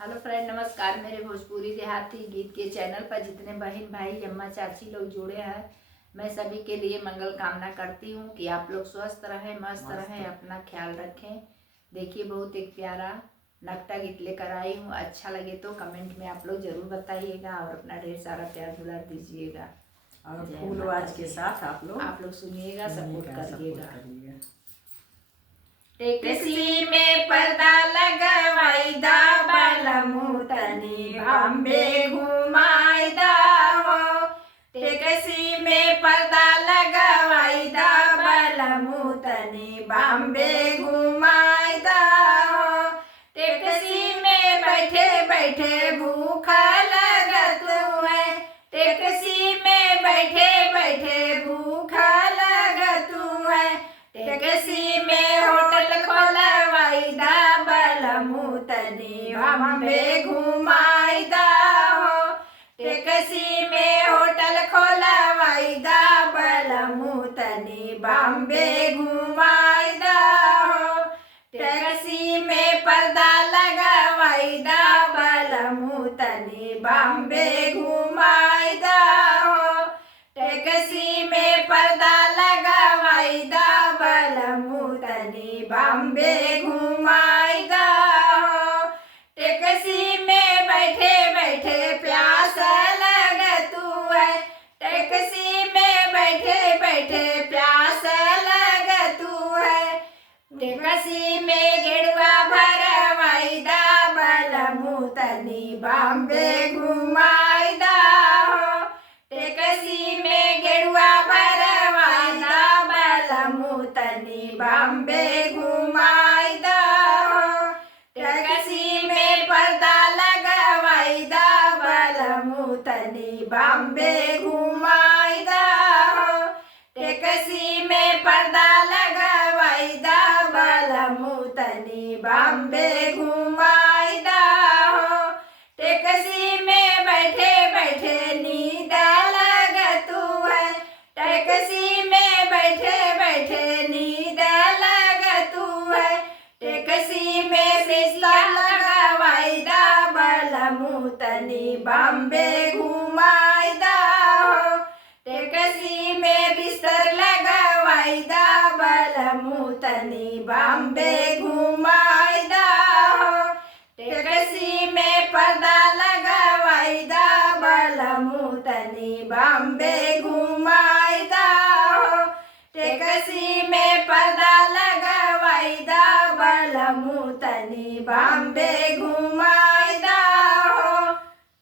Hello friend, नमस्कार। मेरे भोजपुरी देहाती गीत के चैनल पर जितने बहन भाई अम्मा चाची लोग जुड़े हैं, मैं सभी के लिए मंगल कामना करती हूँ कि आप लोग स्वस्थ रहें, मस्त रहें, अपना ख्याल रखें। देखिए, बहुत एक प्यारा नकटा गीत लेकर आई हूँ। अच्छा लगे तो कमेंट में आप लोग ज़रूर बताइएगा और अपना ढेर सारा प्यार दुलार दीजिएगा। और फूलवाज के साथ आप लोग सुनिएगा, सपोर्ट करिएगा। टैक्सी में पर्दा लगवाई दा बलमु तनी बॉम्बे घुमाई दा हो। टैक्सी में पर्दा लगवाई दा बलमु तनी बॉम्बे घुमाई दा हो। टैक्सी में बैठे बैठे भूखा लगत है। टैक्सी में बैठे बैठे भूखा लगत है। टैक्सी में होटल खोलवाई दा बलमु तनी बॉम्बे घुमाई दा हो। टैक्सी में होटल खोलवाई दा बलमु तनी बॉम्बे घुमाई दा हो। टैक्सी में पर्दा लगवाई दा बलमु तनी बॉम्बे घुमाई दा हो। टैक्सी में पर्दा लगवाई दा बलमु तनी बॉम्बे घुमाई दा हो। टैक्सी में बैठे बैठे प्यास लगतू है। टैक्सी में बैठे बैठे प्यास लगतू है। टैक्सी में गेड़ुआ भरवाई दा बलमु तनी बॉम्बे घुमाई दा हो। टैक्सी में गेड़ुआ भरवाई दा बलमु तनी बॉम्बे घुमाई दा हो। टैक्सी में पर्दा लगवाई दा बलमु तनी बॉम्बे घुमाई दा हो। टैक्सी में पर्दा लगवाई दा बलमु तनी बॉम्बे घुमाई दा हो। टैक्सी में बैठे बैठे नींद लगतू है। टैक्सी में बैठे बैठे नींद लगतू है। टैक्सी में बिस्तर लगवाई दा बलमु तनी बॉम्बे घुमाई दा हो। टैक्सी में बिस्तर लगवाई दा बलमु तनी बॉम्बे घुमाई दा हो। टैक्सी में पर्दा